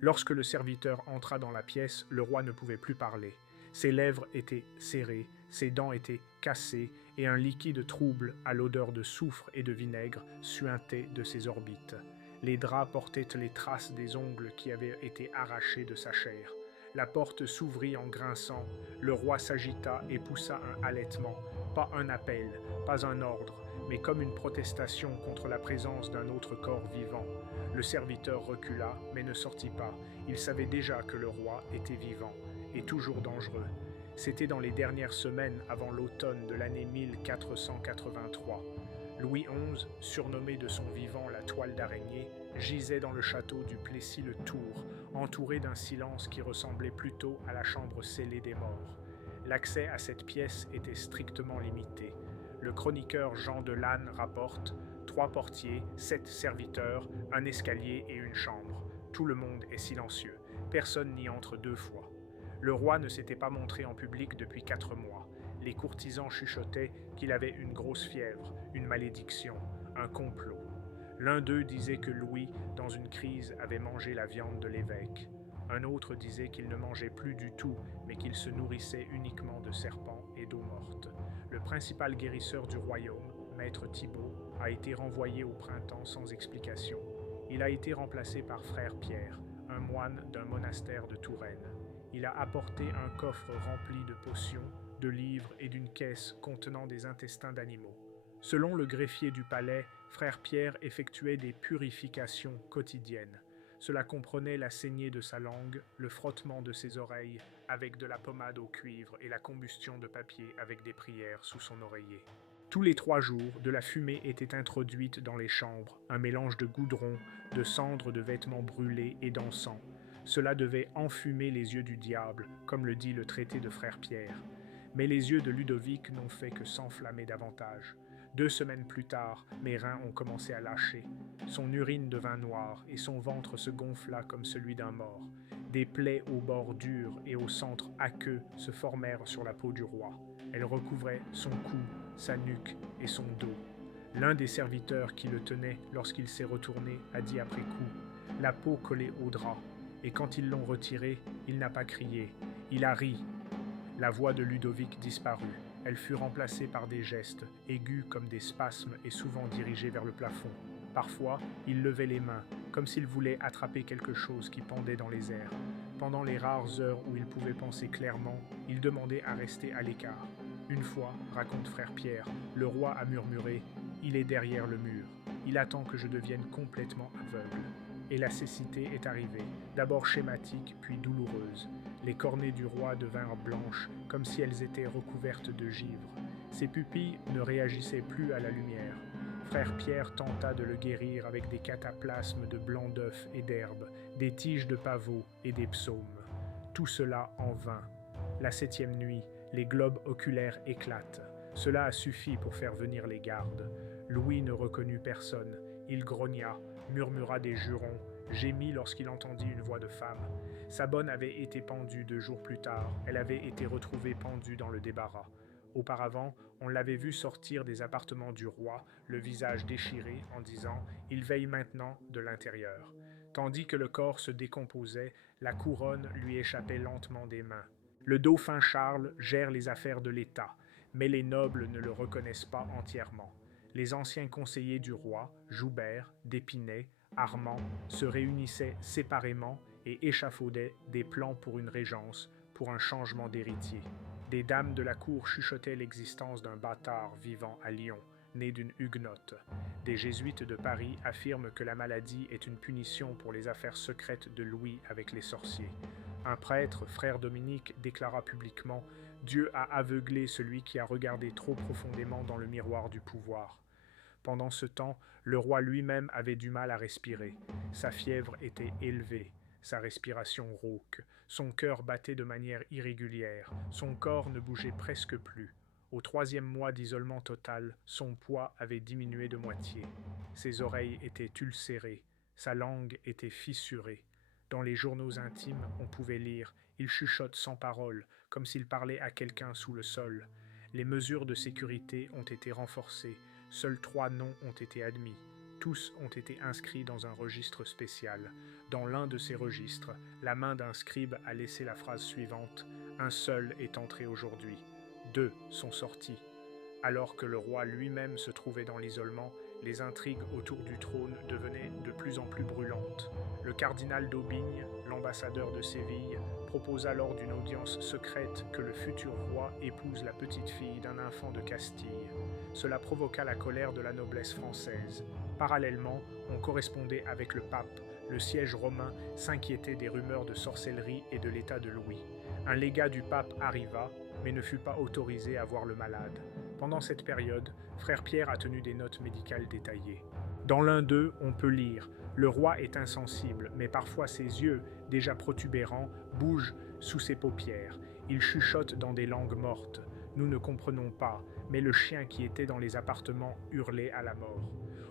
Lorsque le serviteur entra dans la pièce, le roi ne pouvait plus parler. Ses lèvres étaient serrées, ses dents étaient cassées, et un liquide trouble, à l'odeur de soufre et de vinaigre, suintait de ses orbites. Les draps portaient les traces des ongles qui avaient été arrachés de sa chair. La porte s'ouvrit en grinçant, le roi s'agita et poussa un halètement, pas un appel, pas un ordre, mais comme une protestation contre la présence d'un autre corps vivant. Le serviteur recula, mais ne sortit pas. Il savait déjà que le roi était vivant, et toujours dangereux. C'était dans les dernières semaines avant l'automne de l'année 1483. Louis XI, surnommé de son vivant la toile d'araignée, gisait dans le château du Plessis-le-Tour, entouré d'un silence qui ressemblait plutôt à la chambre scellée des morts. L'accès à cette pièce était strictement limité. Le chroniqueur Jean de Lannes rapporte 3 portiers, 7 serviteurs, un escalier et une chambre. Tout le monde est silencieux. Personne n'y entre 2 fois. Le roi ne s'était pas montré en public depuis 4 mois. Les courtisans chuchotaient qu'il avait une grosse fièvre, une malédiction, un complot. L'un d'eux disait que Louis, dans une crise, avait mangé la viande de l'évêque. Un autre disait qu'il ne mangeait plus du tout, mais qu'il se nourrissait uniquement de serpents et d'eau morte. Le principal guérisseur du royaume, Maître Thibaut, a été renvoyé au printemps sans explication. Il a été remplacé par Frère Pierre, un moine d'un monastère de Touraine. Il a apporté un coffre rempli de potions, de livres et d'une caisse contenant des intestins d'animaux. Selon le greffier du palais, Frère Pierre effectuait des purifications quotidiennes. Cela comprenait la saignée de sa langue, le frottement de ses oreilles avec de la pommade au cuivre et la combustion de papier avec des prières sous son oreiller. Tous les 3 jours, de la fumée était introduite dans les chambres, un mélange de goudron, de cendres de vêtements brûlés et d'encens. Cela devait enfumer les yeux du diable, comme le dit le traité de Frère Pierre. Mais les yeux de Ludovic n'ont fait que s'enflammer davantage. 2 semaines plus tard, mes reins ont commencé à lâcher. Son urine devint noire et son ventre se gonfla comme celui d'un mort. Des plaies aux bords durs et au centre aqueux se formèrent sur la peau du roi. Elles recouvraient son cou, sa nuque et son dos. L'un des serviteurs qui le tenait lorsqu'il s'est retourné a dit après coup « La peau collée au drap ». Et quand ils l'ont retiré, il n'a pas crié. Il a ri. La voix de Ludovic disparut. Elle fut remplacée par des gestes, aigus comme des spasmes et souvent dirigés vers le plafond. Parfois, il levait les mains, comme s'il voulait attraper quelque chose qui pendait dans les airs. Pendant les rares heures où il pouvait penser clairement, il demandait à rester à l'écart. Une fois, raconte Frère Pierre, le roi a murmuré « Il est derrière le mur. Il attend que je devienne complètement aveugle. » Et la cécité est arrivée, d'abord schématique, puis douloureuse. Les cornées du roi devinrent blanches, comme si elles étaient recouvertes de givre. Ses pupilles ne réagissaient plus à la lumière. Frère Pierre tenta de le guérir avec des cataplasmes de blanc d'œuf et d'herbe, des tiges de pavot et des psaumes. Tout cela en vain. La 7e nuit, les globes oculaires éclatent. Cela a suffi pour faire venir les gardes. Louis ne reconnut personne. Il grogna, murmura des jurons, gémit lorsqu'il entendit une voix de femme. Sa bonne avait été pendue 2 jours plus tard. Elle avait été retrouvée pendue dans le débarras. Auparavant, on l'avait vu sortir des appartements du roi, le visage déchiré, en disant « Il veille maintenant de l'intérieur ». Tandis que le corps se décomposait, la couronne lui échappait lentement des mains. Le dauphin Charles gère les affaires de l'État, mais les nobles ne le reconnaissent pas entièrement. Les anciens conseillers du roi, Joubert, d'Épinay, Armand, se réunissaient séparément et échafaudaient des plans pour une régence, pour un changement d'héritier. Des dames de la cour chuchotaient l'existence d'un bâtard vivant à Lyon, né d'une huguenote. Des jésuites de Paris affirment que la maladie est une punition pour les affaires secrètes de Louis avec les sorciers. Un prêtre, frère Dominique, déclara publiquement « Dieu a aveuglé celui qui a regardé trop profondément dans le miroir du pouvoir ». Pendant ce temps, le roi lui-même avait du mal à respirer. Sa fièvre était élevée, sa respiration rauque, son cœur battait de manière irrégulière, son corps ne bougeait presque plus. Au 3e mois d'isolement total, son poids avait diminué de moitié. Ses oreilles étaient ulcérées, sa langue était fissurée. Dans les journaux intimes, on pouvait lire « Il chuchote sans parole, comme s'il parlait à quelqu'un sous le sol ». Les mesures de sécurité ont été renforcées. Seuls 3 noms ont été admis. Tous ont été inscrits dans un registre spécial. Dans l'un de ces registres, la main d'un scribe a laissé la phrase suivante: « Un seul est entré aujourd'hui. 2 sont sortis. » Alors que le roi lui-même se trouvait dans l'isolement, les intrigues autour du trône devenaient de plus en plus brûlantes. Le cardinal d'Aubigne, l'ambassadeur de Séville, propose alors d'une audience secrète que le futur roi épouse la petite-fille d'un infant de Castille. Cela provoqua la colère de la noblesse française. Parallèlement, on correspondait avec le pape. Le siège romain s'inquiétait des rumeurs de sorcellerie et de l'état de Louis. Un légat du pape arriva, mais ne fut pas autorisé à voir le malade. Pendant cette période, frère Pierre a tenu des notes médicales détaillées. Dans l'un d'eux, on peut lire « Le roi est insensible, mais parfois ses yeux, déjà protubérants, bougent sous ses paupières. Il chuchote dans des langues mortes. Nous ne comprenons pas, mais le chien qui était dans les appartements hurlait à la mort. »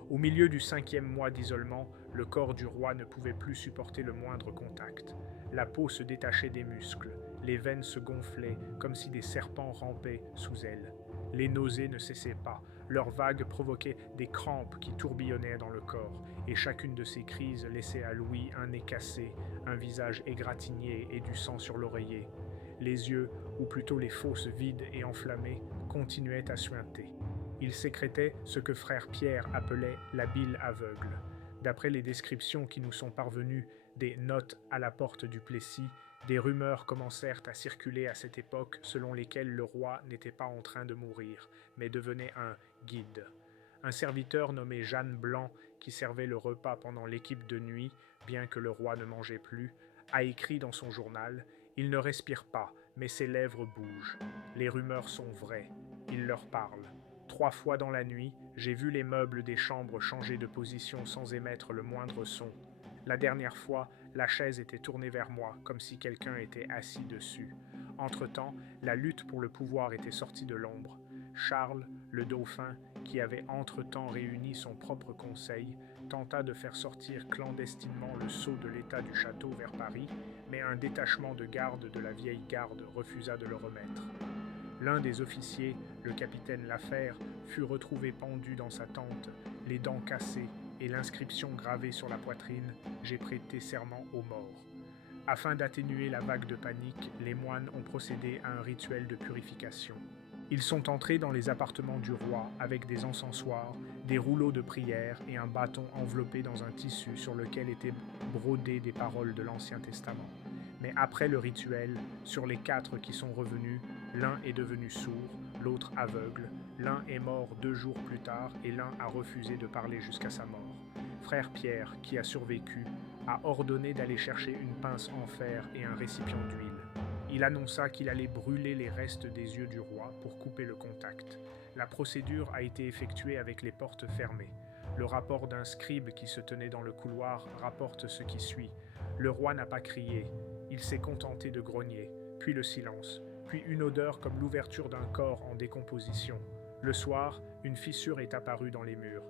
Au milieu du 5e mois d'isolement, le corps du roi ne pouvait plus supporter le moindre contact. La peau se détachait des muscles, les veines se gonflaient comme si des serpents rampaient sous elles. Les nausées ne cessaient pas, leurs vagues provoquaient des crampes qui tourbillonnaient dans le corps, et chacune de ces crises laissait à Louis un nez cassé, un visage égratigné et du sang sur l'oreiller. Les yeux, ou plutôt les fosses vides et enflammées, continuaient à suinter. Il sécrétait ce que frère Pierre appelait la bile aveugle. D'après les descriptions qui nous sont parvenues des notes à la porte du Plessis, des rumeurs commencèrent à circuler à cette époque selon lesquelles le roi n'était pas en train de mourir, mais devenait un guide. Un serviteur nommé Jeanne Blanc, qui servait le repas pendant l'équipe de nuit, bien que le roi ne mangeait plus, a écrit dans son journal « Il ne respire pas, mais ses lèvres bougent. Les rumeurs sont vraies. Il leur parle. 3 fois dans la nuit, j'ai vu les meubles des chambres changer de position sans émettre le moindre son. La dernière fois, la chaise était tournée vers moi, comme si quelqu'un était assis dessus. Entre-temps, la lutte pour le pouvoir était sortie de l'ombre. Charles, le dauphin, qui avait entre-temps réuni son propre conseil, tenta de faire sortir clandestinement le sceau de l'état du château vers Paris, mais un détachement de garde de la vieille garde refusa de le remettre. L'un des officiers, le capitaine Laffère, fut retrouvé pendu dans sa tente, les dents cassées et l'inscription gravée sur la poitrine « J'ai prêté serment aux morts ». Afin d'atténuer la vague de panique, les moines ont procédé à un rituel de purification. Ils sont entrés dans les appartements du roi avec des encensoirs, des rouleaux de prière et un bâton enveloppé dans un tissu sur lequel étaient brodées des paroles de l'Ancien Testament. Mais après le rituel, sur les 4 qui sont revenus, l'un est devenu sourd, l'autre aveugle, l'un est mort 2 jours plus tard et l'un a refusé de parler jusqu'à sa mort. Frère Pierre, qui a survécu, a ordonné d'aller chercher une pince en fer et un récipient d'huile. Il annonça qu'il allait brûler les restes des yeux du roi pour couper le contact. La procédure a été effectuée avec les portes fermées. Le rapport d'un scribe qui se tenait dans le couloir rapporte ce qui suit. Le roi n'a pas crié. Il s'est contenté de grogner, puis le silence, puis une odeur comme l'ouverture d'un corps en décomposition. Le soir, une fissure est apparue dans les murs.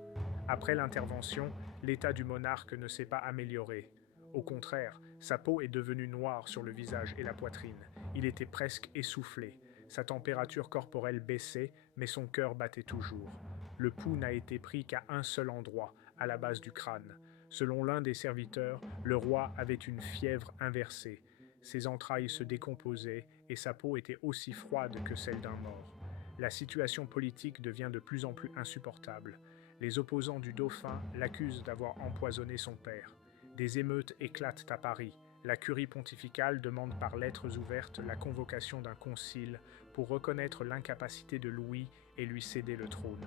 Après l'intervention, l'état du monarque ne s'est pas amélioré. Au contraire, sa peau est devenue noire sur le visage et la poitrine. Il était presque essoufflé. Sa température corporelle baissait, mais son cœur battait toujours. Le pouls n'a été pris qu'à un seul endroit, à la base du crâne. Selon l'un des serviteurs, le roi avait une fièvre inversée. Ses entrailles se décomposaient et sa peau était aussi froide que celle d'un mort. La situation politique devient de plus en plus insupportable. Les opposants du dauphin l'accusent d'avoir empoisonné son père. Des émeutes éclatent à Paris. La curie pontificale demande par lettres ouvertes la convocation d'un concile pour reconnaître l'incapacité de Louis et lui céder le trône.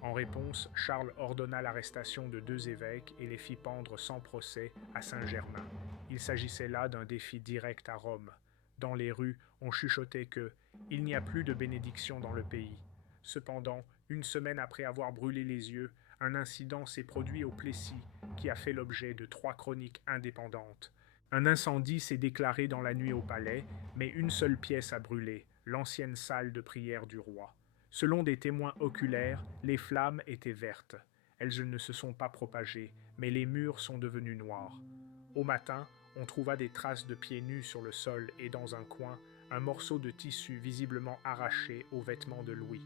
En réponse, Charles ordonna l'arrestation de 2 évêques et les fit pendre sans procès à Saint-Germain. Il s'agissait là d'un défi direct à Rome. Dans les rues, on chuchotait que « il n'y a plus de bénédiction dans le pays ». Cependant, 1 semaine après avoir brûlé les yeux, un incident s'est produit au Plessis qui a fait l'objet de 3 chroniques indépendantes. Un incendie s'est déclaré dans la nuit au palais, mais une seule pièce a brûlé, l'ancienne salle de prière du roi. Selon des témoins oculaires, les flammes étaient vertes. Elles ne se sont pas propagées, mais les murs sont devenus noirs. Au matin, on trouva des traces de pieds nus sur le sol et dans un coin, un morceau de tissu visiblement arraché aux vêtements de Louis.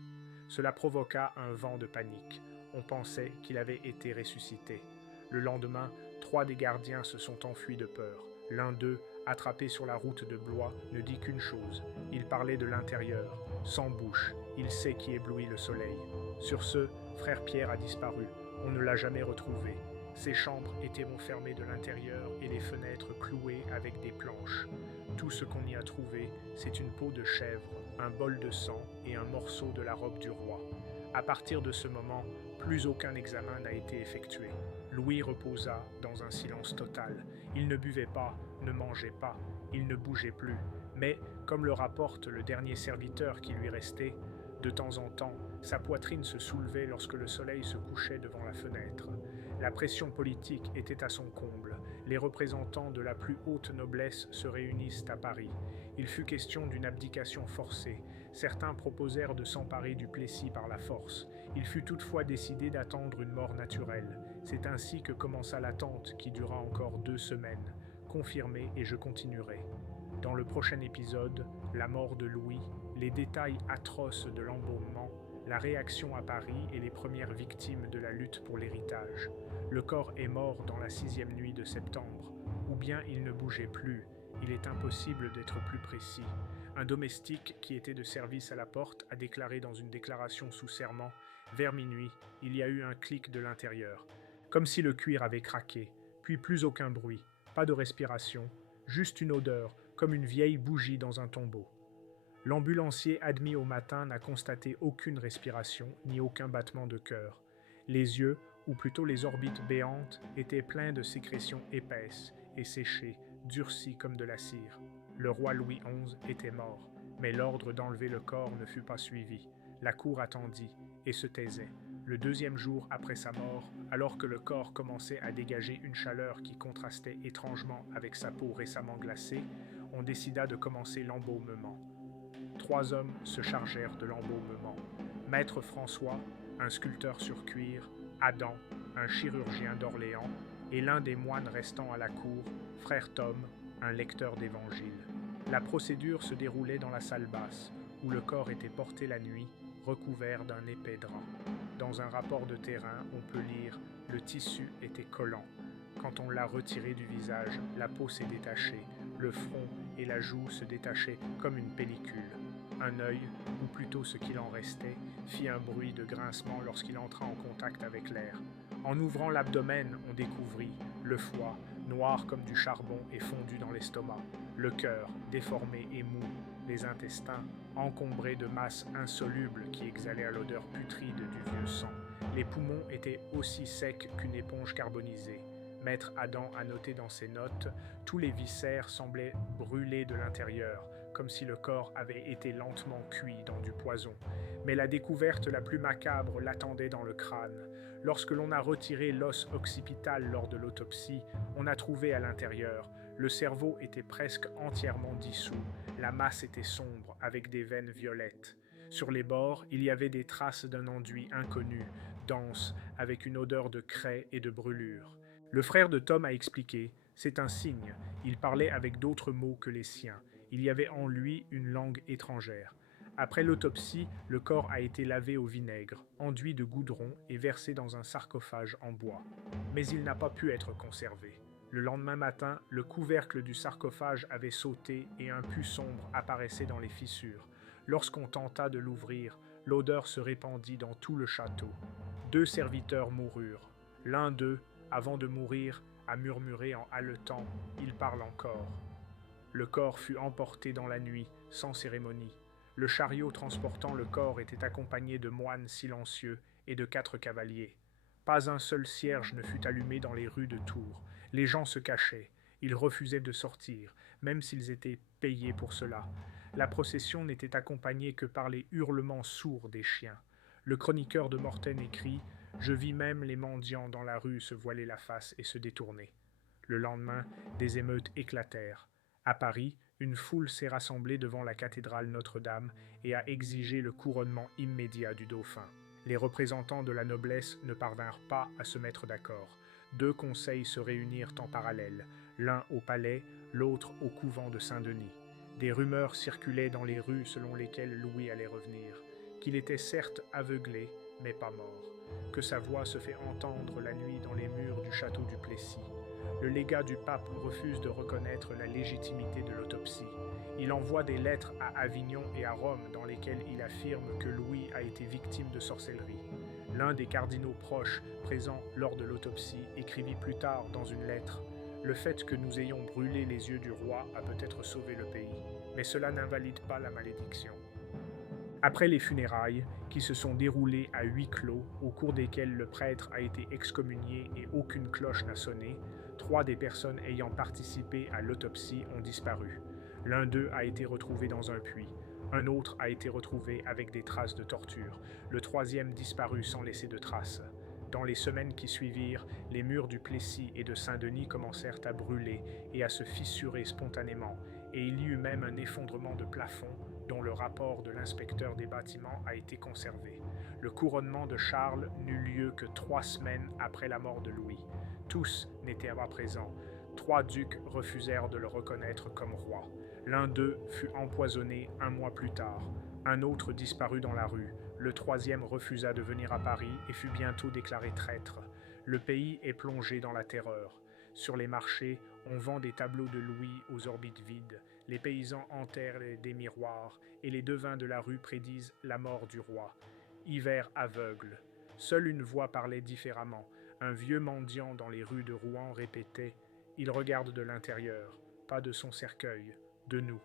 Cela provoqua un vent de panique. on pensait qu'il avait été ressuscité. Le lendemain, 3 des gardiens se sont enfuis de peur. L'un d'eux, attrapé sur la route de Blois, ne dit qu'une chose. Il parlait de l'intérieur. Sans bouche, il sait qui éblouit le soleil. Sur ce, frère Pierre a disparu. On ne l'a jamais retrouvé. Ses chambres étaient renfermées de l'intérieur et les fenêtres clouées avec des planches. Tout ce qu'on y a trouvé, c'est une peau de chèvre, un bol de sang et un morceau de la robe du roi. À partir de ce moment, plus aucun examen n'a été effectué. Louis reposa dans un silence total. Il ne buvait pas, ne mangeait pas, il ne bougeait plus. Mais, comme le rapporte le dernier serviteur qui lui restait, de temps en temps, sa poitrine se soulevait lorsque le soleil se couchait devant la fenêtre. La pression politique était à son comble. Les représentants de la plus haute noblesse se réunissent à Paris. Il fut question d'une abdication forcée. Certains proposèrent de s'emparer du Plessis par la force. Il fut toutefois décidé d'attendre une mort naturelle. C'est ainsi que commença l'attente qui dura encore 2 semaines. Confirmé et je continuerai. Dans le prochain épisode, la mort de Louis, les détails atroces de l'embaumement, la réaction à Paris et les premières victimes de la lutte pour l'héritage. Le corps est mort dans la 6e nuit de septembre, ou bien il ne bougeait plus. Il est impossible d'être plus précis. Un domestique qui était de service à la porte a déclaré dans une déclaration sous serment « Vers minuit, il y a eu un clic de l'intérieur, comme si le cuir avait craqué, puis plus aucun bruit, pas de respiration, juste une odeur, comme une vieille bougie dans un tombeau. » L'ambulancier admis au matin n'a constaté aucune respiration ni aucun battement de cœur. Les yeux, ou plutôt les orbites béantes, étaient pleins de sécrétions épaisses et séchées, durcies comme de la cire. Le roi Louis XI était mort, mais l'ordre d'enlever le corps ne fut pas suivi. La cour attendit et se taisait. Le 2e jour après sa mort, alors que le corps commençait à dégager une chaleur qui contrastait étrangement avec sa peau récemment glacée, on décida de commencer l'embaumement. 3 hommes se chargèrent de l'embaumement. Maître François, un sculpteur sur cuir, Adam, un chirurgien d'Orléans, et l'un des moines restant à la cour, frère Tom, un lecteur d'évangile. La procédure se déroulait dans la salle basse, où le corps était porté la nuit, recouvert d'un épais drap. Dans un rapport de terrain, on peut lire « Le tissu était collant. Quand on l'a retiré du visage, la peau s'est détachée, le front et la joue se détachaient comme une pellicule. Un œil, ou plutôt ce qu'il en restait, fit un bruit de grincement lorsqu'il entra en contact avec l'air. En ouvrant l'abdomen, on découvrit le foie, noir comme du charbon et fondu dans l'estomac, le cœur, déformé et mou, les intestins, encombrés de masses insolubles qui exhalaient à l'odeur putride du vieux sang. Les poumons étaient aussi secs qu'une éponge carbonisée. Maître Adam a noté dans ses notes, tous les viscères semblaient brûler de l'intérieur, comme si le corps avait été lentement cuit dans du poison. Mais la découverte la plus macabre l'attendait dans le crâne. Lorsque l'on a retiré l'os occipital lors de l'autopsie, on a trouvé à l'intérieur. Le cerveau était presque entièrement dissous. La masse était sombre, avec des veines violettes. Sur les bords, il y avait des traces d'un enduit inconnu, dense, avec une odeur de craie et de brûlure. Le frère de Tom a expliqué, c'est un signe, il parlait avec d'autres mots que les siens, il y avait en lui une langue étrangère. Après l'autopsie, le corps a été lavé au vinaigre, enduit de goudron et versé dans un sarcophage en bois. Mais il n'a pas pu être conservé. Le lendemain matin, le couvercle du sarcophage avait sauté et un pus sombre apparaissait dans les fissures. Lorsqu'on tenta de l'ouvrir, l'odeur se répandit dans tout le château. 2 serviteurs moururent. L'un d'eux, avant de mourir, a murmuré en haletant « Il parle encore ». Le corps fut emporté dans la nuit, sans cérémonie. Le chariot transportant le corps était accompagné de moines silencieux et de 4 cavaliers. Pas un seul cierge ne fut allumé dans les rues de Tours. Les gens se cachaient. Ils refusaient de sortir, même s'ils étaient payés pour cela. La procession n'était accompagnée que par les hurlements sourds des chiens. Le chroniqueur de Mortaine écrit « Je vis même les mendiants dans la rue se voiler la face et se détourner ». Le lendemain, des émeutes éclatèrent. À Paris, une foule s'est rassemblée devant la cathédrale Notre-Dame et a exigé le couronnement immédiat du dauphin. Les représentants de la noblesse ne parvinrent pas à se mettre d'accord. 2 conseils se réunirent en parallèle, l'un au palais, l'autre au couvent de Saint-Denis. Des rumeurs circulaient dans les rues selon lesquelles Louis allait revenir, qu'il était certes aveuglé, mais pas mort. que sa voix se fait entendre la nuit dans les murs du château du Plessis. Le légat du pape refuse de reconnaître la légitimité de l'autopsie. Il envoie des lettres à Avignon et à Rome dans lesquelles il affirme que Louis a été victime de sorcellerie. L'un des cardinaux proches présents lors de l'autopsie écrivit plus tard dans une lettre « Le fait que nous ayons brûlé les yeux du roi a peut-être sauvé le pays, mais cela n'invalide pas la malédiction. » Après les funérailles, qui se sont déroulées à huis clos, au cours desquelles le prêtre a été excommunié et aucune cloche n'a sonné, 3 des personnes ayant participé à l'autopsie ont disparu. L'un d'eux a été retrouvé dans un puits. Un autre a été retrouvé avec des traces de torture. Le 3e disparu sans laisser de traces. Dans les semaines qui suivirent, les murs du Plessis et de Saint-Denis commencèrent à brûler et à se fissurer spontanément, et il y eut même un effondrement de plafond dont le rapport de l'inspecteur des bâtiments a été conservé. Le couronnement de Charles n'eut lieu que 3 semaines après la mort de Louis. Tous n'étaient pas présents. 3 ducs refusèrent de le reconnaître comme roi. L'un d'eux fut empoisonné 1 mois plus tard. Un autre disparut dans la rue. Le 3e refusa de venir à Paris et fut bientôt déclaré traître. Le pays est plongé dans la terreur. Sur les marchés, on vend des tableaux de Louis aux orbites vides. Les paysans enterrent des miroirs et les devins de la rue prédisent la mort du roi. Hiver aveugle. Seule une voix parlait différemment. Un vieux mendiant dans les rues de Rouen répétait « Il regarde de l'intérieur, pas de son cercueil, de nous ».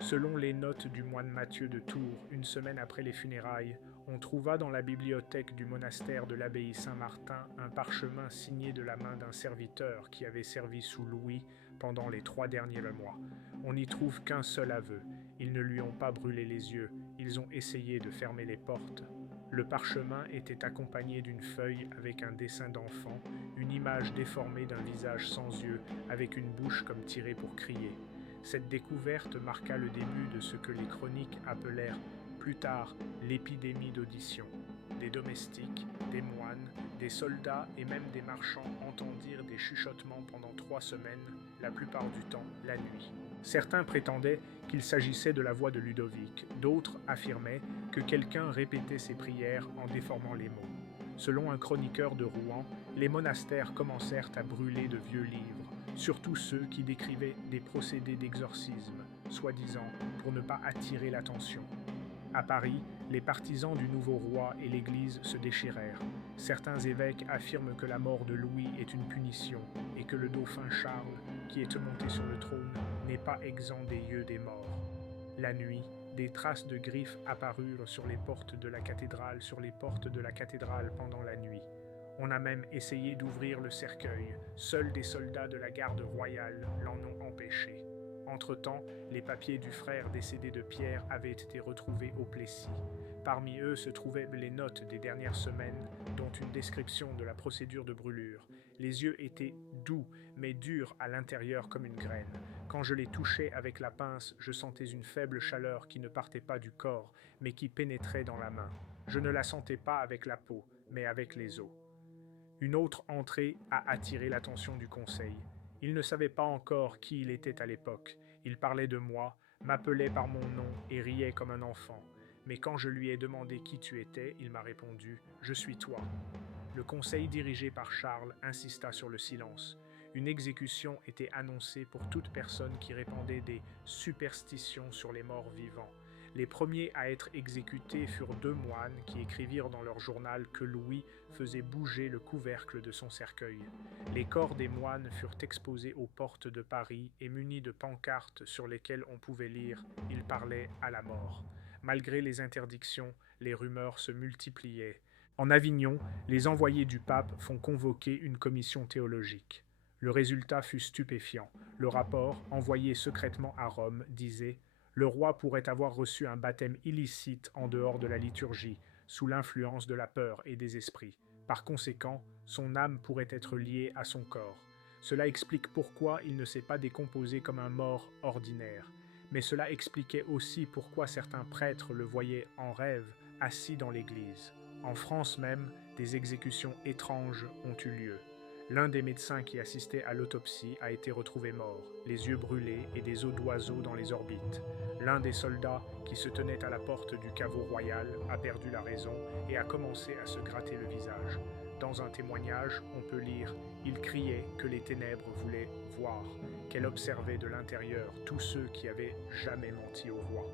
Selon les notes du moine Mathieu de Tours, une semaine après les funérailles, on trouva dans la bibliothèque du monastère de l'abbaye Saint-Martin un parchemin signé de la main d'un serviteur qui avait servi sous Louis pendant les 3 derniers mois. On n'y trouve qu'un seul aveu. Ils ne lui ont pas brûlé les yeux, ils ont essayé de fermer les portes. Le parchemin était accompagné d'une feuille avec un dessin d'enfant, une image déformée d'un visage sans yeux, avec une bouche comme tirée pour crier. Cette découverte marqua le début de ce que les chroniques appelèrent plus tard l'épidémie d'audition. Des domestiques, des moines, des soldats et même des marchands entendirent des chuchotements pendant 3 semaines, la plupart du temps la nuit. Certains prétendaient qu'il s'agissait de la voix de Ludovic, d'autres affirmaient que quelqu'un répétait ses prières en déformant les mots. Selon un chroniqueur de Rouen, les monastères commencèrent à brûler de vieux livres, surtout ceux qui décrivaient des procédés d'exorcisme, soi-disant pour ne pas attirer l'attention. À Paris, les partisans du nouveau roi et l'Église se déchirèrent. Certains évêques affirment que la mort de Louis est une punition et que le dauphin Charles, qui est monté sur le trône, n'est pas exempt des yeux des morts. La nuit, des traces de griffes apparurent sur les portes de la cathédrale pendant la nuit. On a même essayé d'ouvrir le cercueil. Seuls des soldats de la garde royale l'en ont empêché. Entre-temps, les papiers du frère décédé de Pierre avaient été retrouvés au Plessis. Parmi eux se trouvaient les notes des dernières semaines, dont une description de la procédure de brûlure. Les yeux étaient doux, mais durs à l'intérieur comme une graine. Quand je les touchais avec la pince, je sentais une faible chaleur qui ne partait pas du corps, mais qui pénétrait dans la main. Je ne la sentais pas avec la peau, mais avec les os. Une autre entrée a attiré l'attention du conseil. Il ne savait pas encore qui il était à l'époque. Il parlait de moi, m'appelait par mon nom et riait comme un enfant. Mais quand je lui ai demandé qui tu étais, il m'a répondu « Je suis toi ». Le conseil dirigé par Charles insista sur le silence. Une exécution était annoncée pour toute personne qui répandait des superstitions sur les morts vivants. Les premiers à être exécutés furent 2 moines qui écrivirent dans leur journal que Louis faisait bouger le couvercle de son cercueil. Les corps des moines furent exposés aux portes de Paris et munis de pancartes sur lesquelles on pouvait lire « Il parlait à la mort ». Malgré les interdictions, les rumeurs se multipliaient. En Avignon, les envoyés du pape font convoquer une commission théologique. Le résultat fut stupéfiant. Le rapport, envoyé secrètement à Rome, disait « Le roi pourrait avoir reçu un baptême illicite en dehors de la liturgie, sous l'influence de la peur et des esprits. Par conséquent, son âme pourrait être liée à son corps. Cela explique pourquoi il ne s'est pas décomposé comme un mort ordinaire. Mais cela expliquait aussi pourquoi certains prêtres le voyaient en rêve, assis dans l'église. En France même, des exécutions étranges ont eu lieu. L'un des médecins qui assistait à l'autopsie a été retrouvé mort, les yeux brûlés et des os d'oiseau dans les orbites. L'un des soldats qui se tenait à la porte du caveau royal a perdu la raison et a commencé à se gratter le visage. Dans un témoignage, on peut lire « Il criait que les ténèbres voulaient voir, qu'elle observait de l'intérieur tous ceux qui avaient jamais menti au roi. »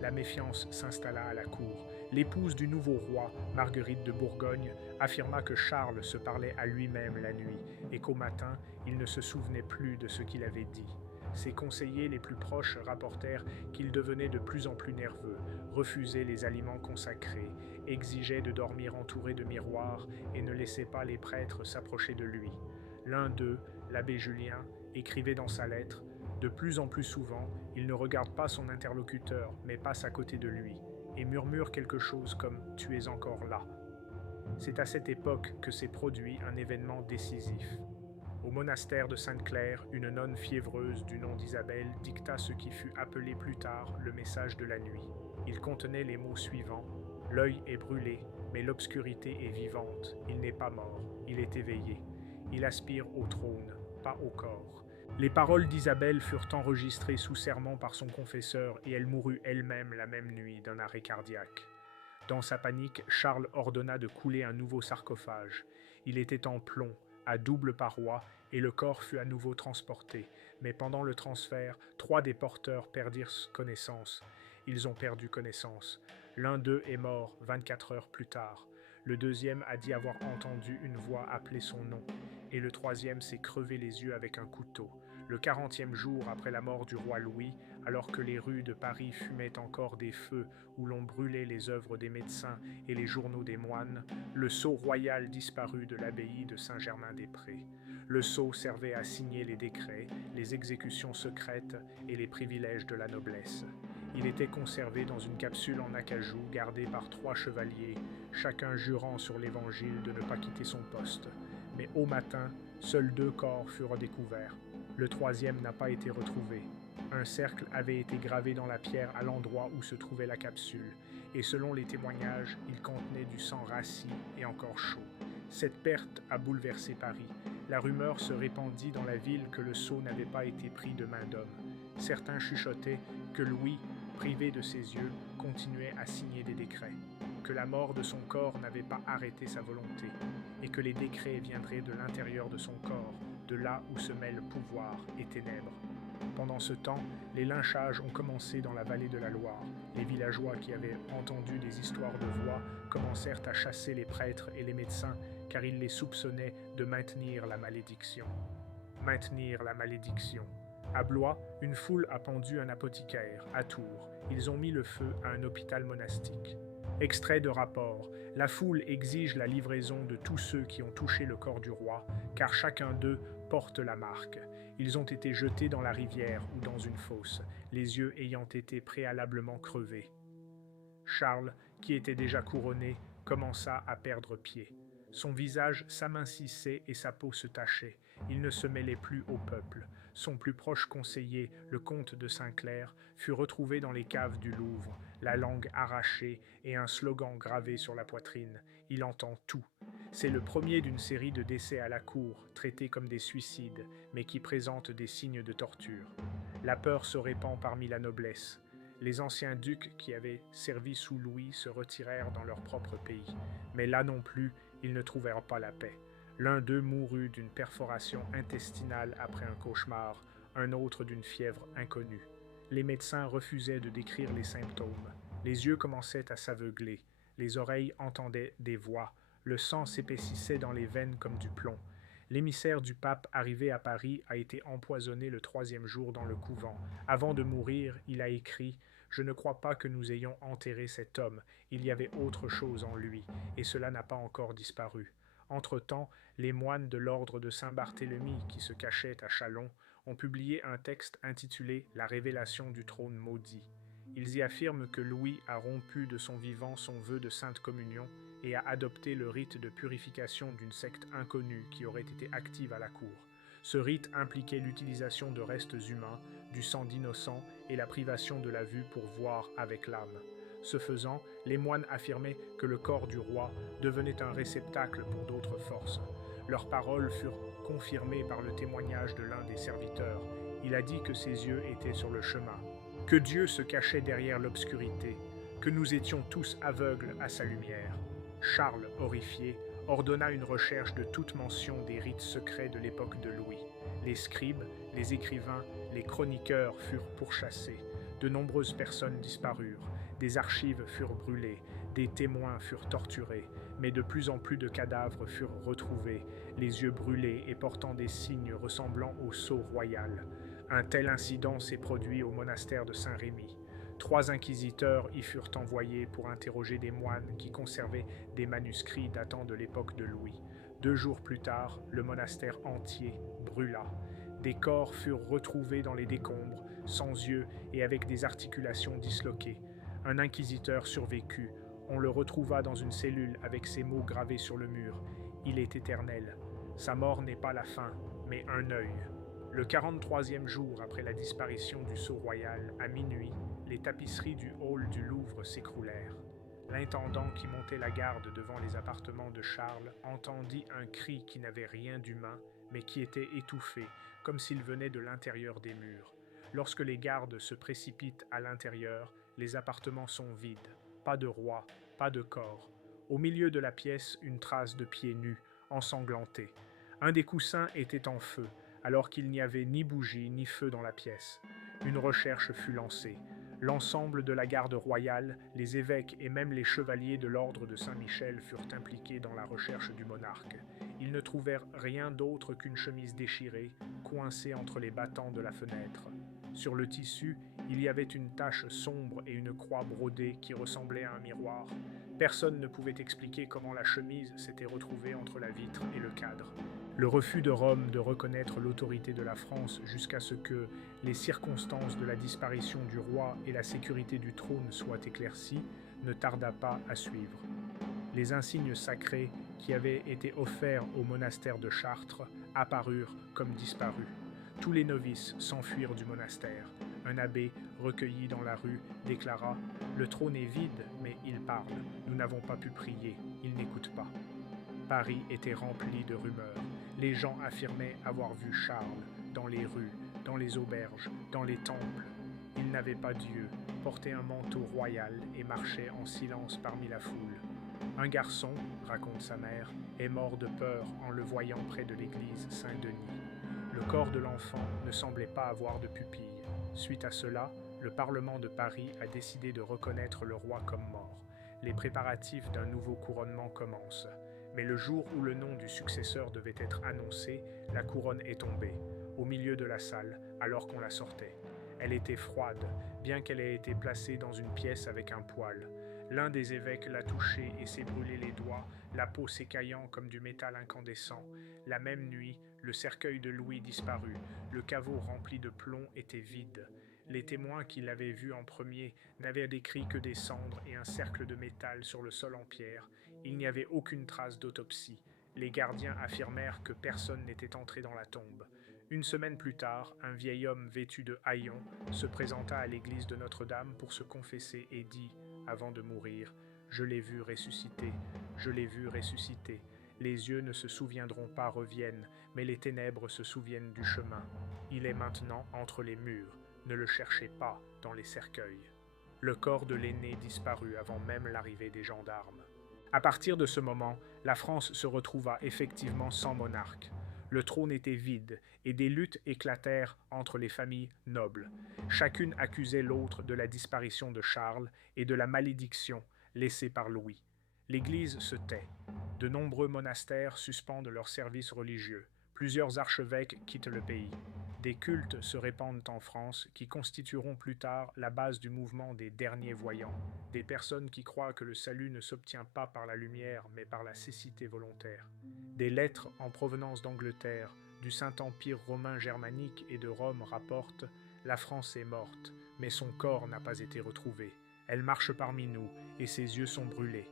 La méfiance s'installa à la cour. L'épouse du nouveau roi, Marguerite de Bourgogne, affirma que Charles se parlait à lui-même la nuit et qu'au matin, il ne se souvenait plus de ce qu'il avait dit. Ses conseillers les plus proches rapportèrent qu'il devenait de plus en plus nerveux, refusait les aliments consacrés, exigeait de dormir entouré de miroirs et ne laissait pas les prêtres s'approcher de lui. L'un d'eux, l'abbé Julien, écrivait dans sa lettre « De plus en plus souvent, il ne regarde pas son interlocuteur, mais passe à côté de lui, et murmure quelque chose comme « Tu es encore là ». C'est à cette époque que s'est produit un événement décisif. Au monastère de Sainte-Claire, une nonne fiévreuse du nom d'Isabelle dicta ce qui fut appelé plus tard le message de la nuit. Il contenait les mots suivants « L'œil est brûlé, mais l'obscurité est vivante. Il n'est pas mort, il est éveillé. Il aspire au trône, pas au corps. » Les paroles d'Isabelle furent enregistrées sous serment par son confesseur et elle mourut elle-même la même nuit d'un arrêt cardiaque. Dans sa panique, Charles ordonna de couler un nouveau sarcophage. Il était en plomb, à double paroi, et le corps fut à nouveau transporté. Mais pendant le transfert, 3 des porteurs perdirent connaissance. Ils ont perdu connaissance. L'un d'eux est mort 24 heures plus tard. Le deuxième a dit avoir entendu une voix appeler son nom. Et le troisième s'est crevé les yeux avec un couteau. Le 40e jour après la mort du roi Louis, alors que les rues de Paris fumaient encore des feux où l'on brûlait les œuvres des médecins et les journaux des moines, le sceau royal disparut de l'abbaye de Saint-Germain-des-Prés. Le sceau servait à signer les décrets, les exécutions secrètes et les privilèges de la noblesse. Il était conservé dans une capsule en acajou gardée par 3 chevaliers, chacun jurant sur l'Évangile de ne pas quitter son poste. Mais au matin, seuls 2 corps furent découverts. Le 3e n'a pas été retrouvé. Un cercle avait été gravé dans la pierre à l'endroit où se trouvait la capsule, et selon les témoignages, il contenait du sang rassis et encore chaud. Cette perte a bouleversé Paris. La rumeur se répandit dans la ville que le sceau n'avait pas été pris de main d'homme. Certains chuchotaient que Louis, privé de ses yeux, continuait à signer des décrets, que la mort de son corps n'avait pas arrêté sa volonté, et que les décrets viendraient de l'intérieur de son corps, de là où se mêlent pouvoir et ténèbres. Pendant ce temps, les lynchages ont commencé dans la vallée de la Loire. Les villageois qui avaient entendu des histoires de voix commencèrent à chasser les prêtres et les médecins car ils les soupçonnaient de maintenir la malédiction. Maintenir la malédiction. À Blois, une foule a pendu un apothicaire. À Tours, ils ont mis le feu à un hôpital monastique. Extrait de rapport. La foule exige la livraison de tous ceux qui ont touché le corps du roi, car chacun d'eux porte la marque. Ils ont été jetés dans la rivière ou dans une fosse, les yeux ayant été préalablement crevés. Charles, qui était déjà couronné, commença à perdre pied. Son visage s'amincissait et sa peau se tachait. Il ne se mêlait plus au peuple. Son plus proche conseiller, le comte de Saint-Clair, fut retrouvé dans les caves du Louvre, la langue arrachée et un slogan gravé sur la poitrine. Il entend tout. C'est le premier d'une série de décès à la cour, traités comme des suicides, mais qui présentent des signes de torture. La peur se répand parmi la noblesse. Les anciens ducs qui avaient servi sous Louis se retirèrent dans leur propre pays. Mais là non plus, ils ne trouvèrent pas la paix. L'un d'eux mourut d'une perforation intestinale après un cauchemar, un autre d'une fièvre inconnue. Les médecins refusaient de décrire les symptômes. Les yeux commençaient à s'aveugler, les oreilles entendaient des voix, le sang s'épaississait dans les veines comme du plomb. L'émissaire du pape arrivé à Paris a été empoisonné le 3e jour dans le couvent. Avant de mourir, il a écrit « Je ne crois pas que nous ayons enterré cet homme, il y avait autre chose en lui, et cela n'a pas encore disparu. » Entre-temps, les moines de l'ordre de Saint-Barthélemy, qui se cachaient à Châlons, ont publié un texte intitulé « La révélation du trône maudit ». Ils y affirment que Louis a rompu de son vivant son vœu de sainte communion et a adopté le rite de purification d'une secte inconnue qui aurait été active à la cour. Ce rite impliquait l'utilisation de restes humains, du sang d'innocents et la privation de la vue pour voir avec l'âme. Ce faisant, les moines affirmaient que le corps du roi devenait un réceptacle pour d'autres forces. Leurs paroles furent confirmé par le témoignage de l'un des serviteurs. Il a dit que ses yeux étaient sur le chemin, que Dieu se cachait derrière l'obscurité, que nous étions tous aveugles à sa lumière. Charles, horrifié, ordonna une recherche de toute mention des rites secrets de l'époque de Louis. Les scribes, les écrivains, les chroniqueurs furent pourchassés. De nombreuses personnes disparurent, des archives furent brûlées, des témoins furent torturés, mais de plus en plus de cadavres furent retrouvés, les yeux brûlés et portant des signes ressemblant au sceau royal. Un tel incident s'est produit au monastère de Saint-Rémy. 3 inquisiteurs y furent envoyés pour interroger des moines qui conservaient des manuscrits datant de l'époque de Louis. 2 jours plus tard, le monastère entier brûla. Des corps furent retrouvés dans les décombres, sans yeux et avec des articulations disloquées. Un inquisiteur survécut. On le retrouva dans une cellule avec ces mots gravés sur le mur. Il est éternel. Sa mort n'est pas la fin, mais un œil. Le 43e jour après la disparition du sceau royal, à minuit, les tapisseries du hall du Louvre s'écroulèrent. L'intendant qui montait la garde devant les appartements de Charles entendit un cri qui n'avait rien d'humain, mais qui était étouffé, comme s'il venait de l'intérieur des murs. Lorsque les gardes se précipitent à l'intérieur, les appartements sont vides. Pas de roi, pas de corps. Au milieu de la pièce, une trace de pieds nus, ensanglantés. Un des coussins était en feu, alors qu'il n'y avait ni bougie ni feu dans la pièce. Une recherche fut lancée. L'ensemble de la garde royale, les évêques et même les chevaliers de l'ordre de Saint-Michel furent impliqués dans la recherche du monarque. Ils ne trouvèrent rien d'autre qu'une chemise déchirée, coincée entre les battants de la fenêtre. Sur le tissu, il y avait une tache sombre et une croix brodée qui ressemblait à un miroir. Personne ne pouvait expliquer comment la chemise s'était retrouvée entre la vitre et le cadre. Le refus de Rome de reconnaître l'autorité de la France jusqu'à ce que les circonstances de la disparition du roi et la sécurité du trône soient éclaircies ne tarda pas à suivre. Les insignes sacrés qui avaient été offerts au monastère de Chartres apparurent comme disparus. Tous les novices s'enfuirent du monastère. Un abbé, recueilli dans la rue, déclara « Le trône est vide, mais il parle. Nous n'avons pas pu prier. Il n'écoute pas. » Paris était rempli de rumeurs. Les gens affirmaient avoir vu Charles dans les rues, dans les auberges, dans les temples. Il n'avait pas d'yeux, portait un manteau royal et marchait en silence parmi la foule. Un garçon, raconte sa mère, est mort de peur en le voyant près de l'église Saint-Denis. Le corps de l'enfant ne semblait pas avoir de pupille. Suite à cela, le Parlement de Paris a décidé de reconnaître le roi comme mort. Les préparatifs d'un nouveau couronnement commencent. Mais le jour où le nom du successeur devait être annoncé, la couronne est tombée, au milieu de la salle, alors qu'on la sortait. Elle était froide, bien qu'elle ait été placée dans une pièce avec un poêle. L'un des évêques l'a touchée et s'est brûlé les doigts, la peau s'écaillant comme du métal incandescent. La même nuit, le cercueil de Louis disparut. Le caveau rempli de plomb était vide. Les témoins qui l'avaient vu en premier n'avaient décrit que des cendres et un cercle de métal sur le sol en pierre. Il n'y avait aucune trace d'autopsie. Les gardiens affirmèrent que personne n'était entré dans la tombe. Une semaine plus tard, un vieil homme vêtu de haillons se présenta à l'église de Notre-Dame pour se confesser et dit, avant de mourir, « Je l'ai vu ressusciter, je l'ai vu ressusciter. Les yeux ne se souviendront pas reviennent, mais les ténèbres se souviennent du chemin. Il est maintenant entre les murs. Ne le cherchez pas dans les cercueils. » Le corps de l'aîné disparut avant même l'arrivée des gendarmes. À partir de ce moment, la France se retrouva effectivement sans monarque. Le trône était vide et des luttes éclatèrent entre les familles nobles. Chacune accusait l'autre de la disparition de Charles et de la malédiction laissée par Louis. L'Église se tait. De nombreux monastères suspendent leurs services religieux. Plusieurs archevêques quittent le pays. Des cultes se répandent en France qui constitueront plus tard la base du mouvement des derniers voyants, des personnes qui croient que le salut ne s'obtient pas par la lumière mais par la cécité volontaire. Des lettres en provenance d'Angleterre, du Saint-Empire romain germanique et de Rome rapportent « La France est morte, mais son corps n'a pas été retrouvé. Elle marche parmi nous et ses yeux sont brûlés. »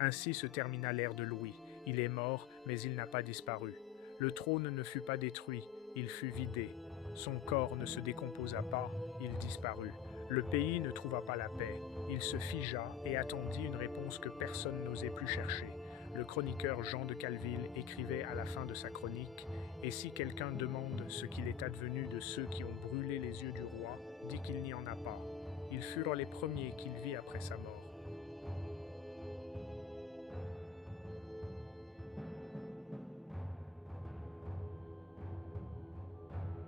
Ainsi se termina l'ère de Louis. Il est mort, mais il n'a pas disparu. Le trône ne fut pas détruit, il fut vidé. Son corps ne se décomposa pas, il disparut. Le pays ne trouva pas la paix. Il se figea et attendit une réponse que personne n'osait plus chercher. Le chroniqueur Jean de Calville écrivait à la fin de sa chronique « Et si quelqu'un demande ce qu'il est advenu de ceux qui ont brûlé les yeux du roi, dit qu'il n'y en a pas. Ils furent les premiers qu'il vit après sa mort.